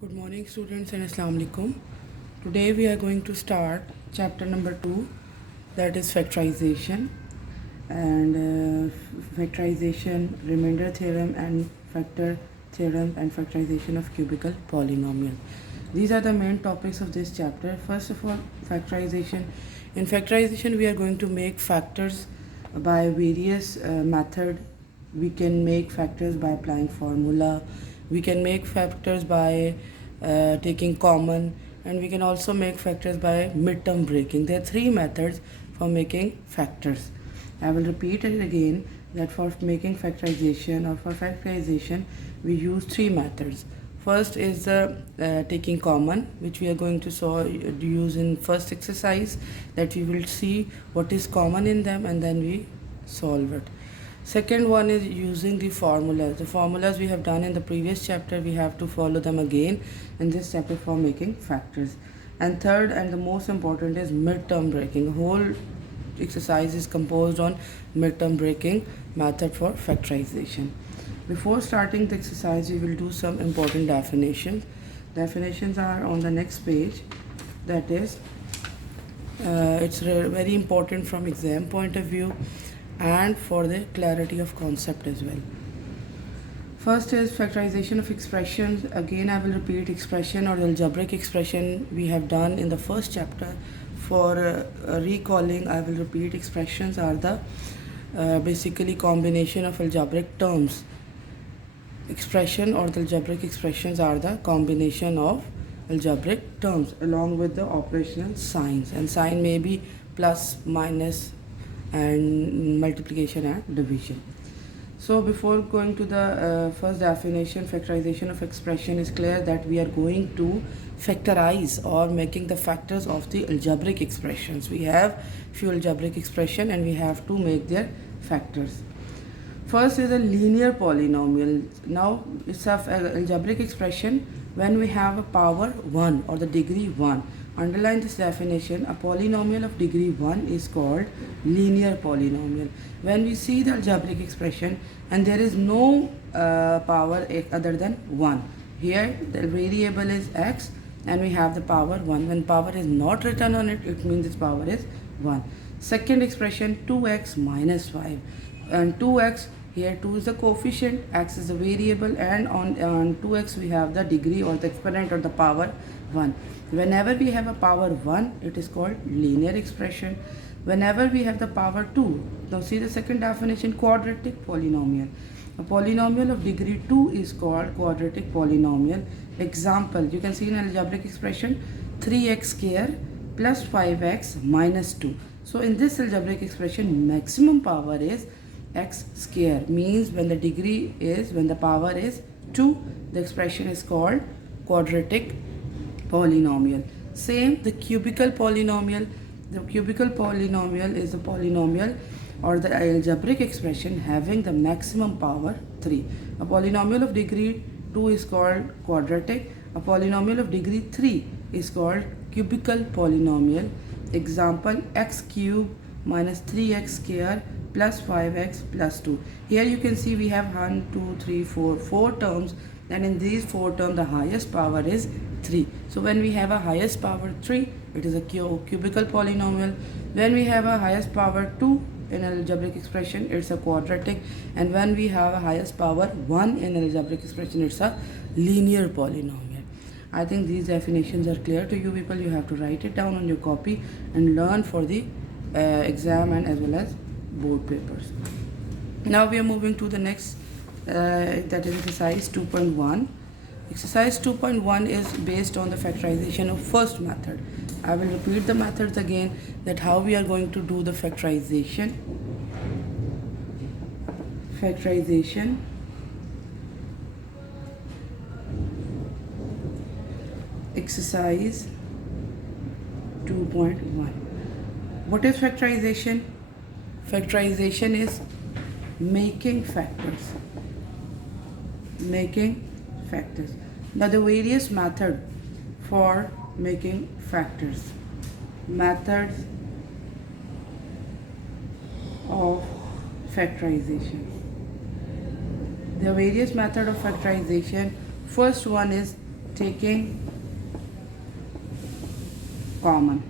Good morning, students, and Assalamu alaikum. Today we are going to start chapter number 2, that is factorization and factorization, remainder theorem, and factor theorem, and factorization of cubical polynomial. These are the main topics of this chapter. First of all, factorization. In factorization, we are going to make factors by various method. We can make factors by applying formula. We can make factors by taking common, and we can also make factors by midterm breaking. There are three methods for making factors. I will repeat it again that for making factorization or for factorization we use three methods. First is taking common, which we are going to use in first exercise, that we will see what is common in them and then we solve it. Second one is using the formulas. The formulas we have done in the previous chapter, we have to follow them again in this chapter for making factors. And third and the most important is midterm breaking. The whole exercise is composed on midterm breaking method for factorization. Before starting the exercise, we will do some important definitions. Definitions are on the next page. That is, it's very important from exam point of view and for the clarity of concept as well. First is factorization of expressions. Again, I will repeat expression or algebraic expression we have done in the first chapter. For recalling, I will repeat expressions are the basically combination of algebraic terms. Expression or the algebraic expressions are the combination of algebraic terms along with the operational signs, and sign may be plus, minus, and multiplication and division. So before going to the first definition, factorization of expression, is clear that we are going to factorize or making the factors of the algebraic expressions. We have few algebraic expression and we have to make their factors. First is a linear polynomial. Now it's an algebraic expression when we have a power 1 or the degree 1. Underline this definition. A polynomial of degree 1 is called linear polynomial. When we see the algebraic expression and there is no power other than 1. Here the variable is x and we have the power 1. When power is not written on it, it means its power is 1. Second expression, 2x minus 5. And 2x, here 2 is the coefficient, x is the variable, and on 2x we have the degree or the exponent or the power 1. Whenever we have a power 1, it is called linear expression. Whenever we have the power 2, now see the second definition, quadratic polynomial. A polynomial of degree 2 is called quadratic polynomial. Example, you can see in algebraic expression 3x square plus 5x minus 2. So in this algebraic expression, maximum power is x square, means when the power is 2, the expression is called quadratic polynomial. Same, the cubical polynomial. The cubical polynomial is a polynomial or the algebraic expression having the maximum power 3. A polynomial of degree 2 is called quadratic. A polynomial of degree 3 is called cubical polynomial. Example, x cube minus 3x square plus 5x plus 2. Here you can see we have 1, 2, 3, 4 terms, and in these 4 terms the highest power is 3. So when we have a highest power 3, it is a cubical polynomial. When we have a highest power 2 in an algebraic expression, it's a quadratic, and when we have a highest power 1 in an algebraic expression, it's a linear polynomial. I think these definitions are clear to you people. You have to write it down on your copy and learn for the exam and as well as board papers. Now we are moving to the next, that is exercise 2.1. Exercise 2.1 is based on the factorization of first method. I will repeat the methods again, that how we are going to do the factorization. Exercise 2.1. What is factorization? Factorization is making factors. Now the various methods for making factors. Methods of factorization. The various methods of factorization. First one is taking common.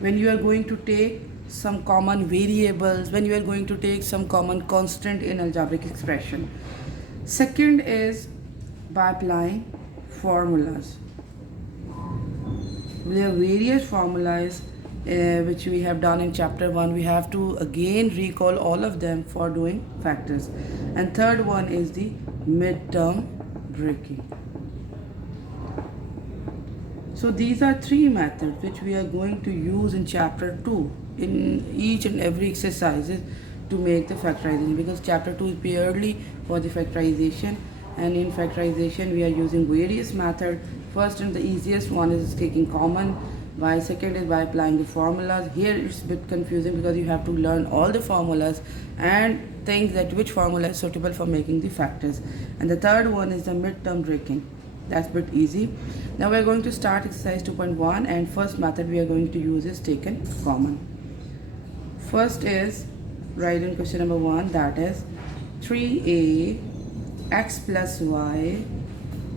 When you are going to take some common variables, when you are going to take some common constant in algebraic expression. Second is by applying formulas. There are various formulas which we have done in chapter 1. We have to again recall all of them for doing factors. And third one is the midterm breaking. So these are three methods which we are going to use in chapter 2 in each and every exercises to make the factorization, because chapter 2 is purely for the factorization, and in factorization we are using various methods. First and the easiest one is taking common. Second is by applying the formulas. Here it's a bit confusing because you have to learn all the formulas and think that which formula is suitable for making the factors. And the third one is the midterm breaking. That's a bit easy. Now we are going to start exercise 2.1, and first method we are going to use is taken common. First is write in question number 1, that is 3a x plus y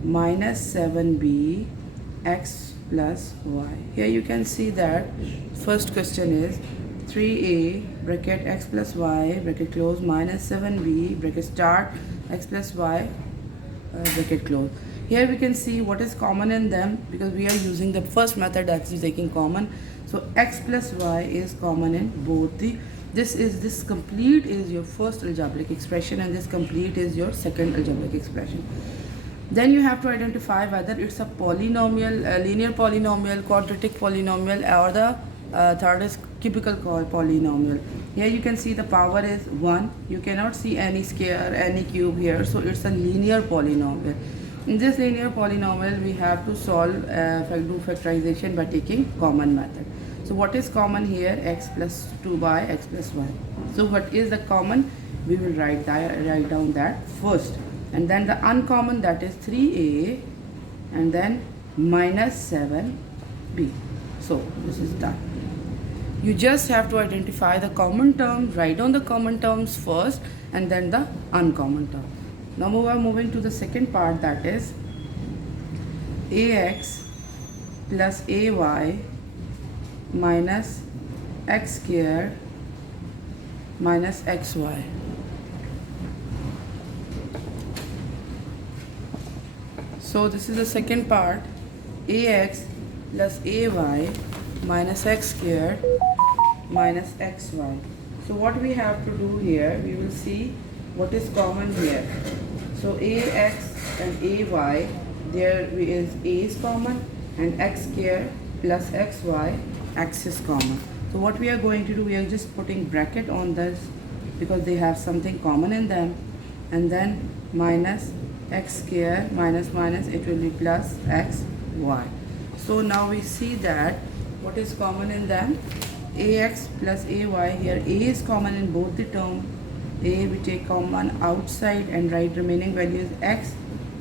minus 7b x plus y. Here you can see that first question is 3a bracket x plus y bracket close minus 7b bracket start x plus y bracket close. Here we can see what is common in them, because we are using the first method, that is taking common. So x plus y is common in both the, this complete is your first algebraic expression, and this complete is your second algebraic expression. Then you have to identify whether it's a polynomial, linear polynomial, quadratic polynomial, or the third is cubical polynomial. Here you can see the power is 1. You cannot see any square, any cube here, so it's a linear polynomial. In this linear polynomial, we have to solve do factorization by taking common method. So what is common here? X plus 2y, x plus y. So what is the common? We will write down that first. And then the uncommon, that is 3a, and then minus 7b. So this is done. You just have to identify the common term, write down the common terms first, and then the uncommon term. Now we are moving to the second part, that is ax plus ay minus x square minus xy. So this is the second part, ax plus ay minus x square minus xy. So what we have to do here, we will see what is common here. So ax and ay, there is a is common, and x square plus xy, x is common. So what we are going to do, we are just putting bracket on this because they have something common in them, and then minus x square minus minus, it will be plus xy. So now we see that what is common in them, ax plus ay. Here a is common in both the terms. A we take common outside and write remaining values x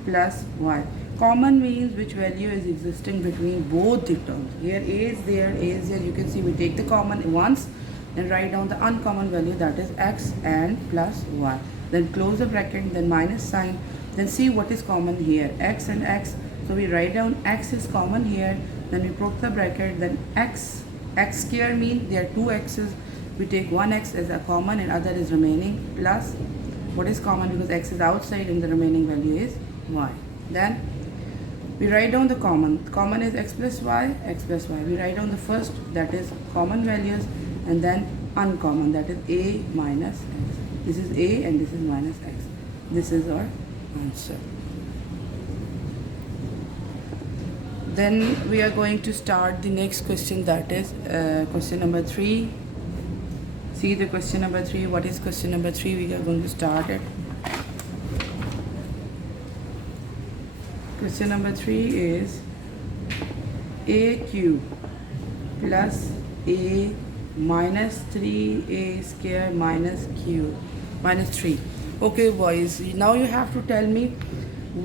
plus y. Common means which value is existing between both the terms. Here a is there, you can see we take the common once and write down the uncommon value, that is x and plus y. Then close the bracket, then minus sign, then see what is common here, x and x. So we write down x is common here, then we put the bracket, then x square means there are two x's. We take one x as a common and other is remaining, plus what is common because x is outside and the remaining value is y. Then we write down the common. Common is x plus y, x plus y. We write down the first, that is common values, and then uncommon, that is a minus x. This is a and this is minus x. This is our answer. Then we are going to start the next question, that is question number 3. See the question number 3. What is question number 3? We are going to start it. Question number 3 is a cube plus a minus 3a square minus cube minus 3. Okay boys, now you have to tell me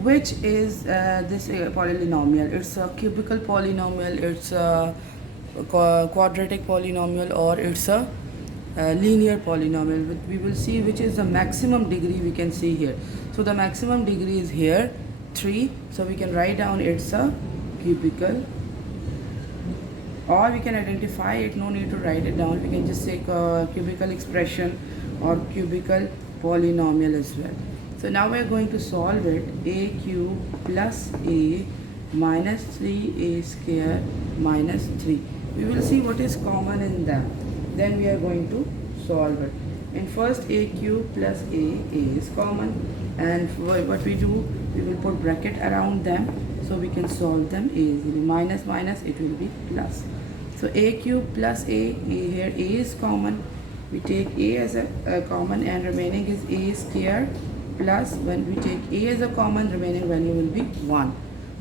which is this polynomial. It's a cubical polynomial, it's a quadratic polynomial, or it's a linear polynomial. We will see which is the maximum degree we can see here. So the maximum degree is here, 3, so we can write down it's a cubical, or we can identify it, no need to write it down, we can just take a cubical expression or cubical polynomial as well. So now we are going to solve it. A cube plus a minus 3a square minus 3. We will see what is common in them. Then we are going to solve it. In first, a cube plus a is common, and what we do, we will put bracket around them so we can solve them easily. Minus minus, it will be plus. So a cube plus a here a is common. We take a as a common, and remaining is a square, plus when we take a as a common, remaining value will be 1,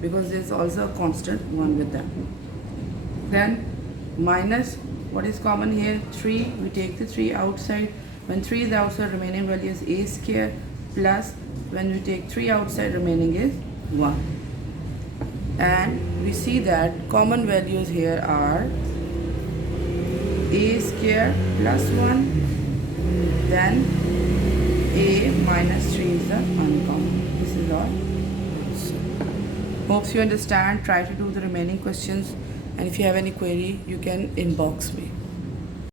because there is also a constant 1 with them. Then minus, what is common here? 3. We take the 3 outside. When 3 is outside, remaining value is a square, plus when we take 3 outside, remaining is 1. And we see that common values here are a square plus 1, then a minus 3 is the uncommon. This is all. Hopes you understand. Try to do the remaining questions, and if you have any query, you can inbox me.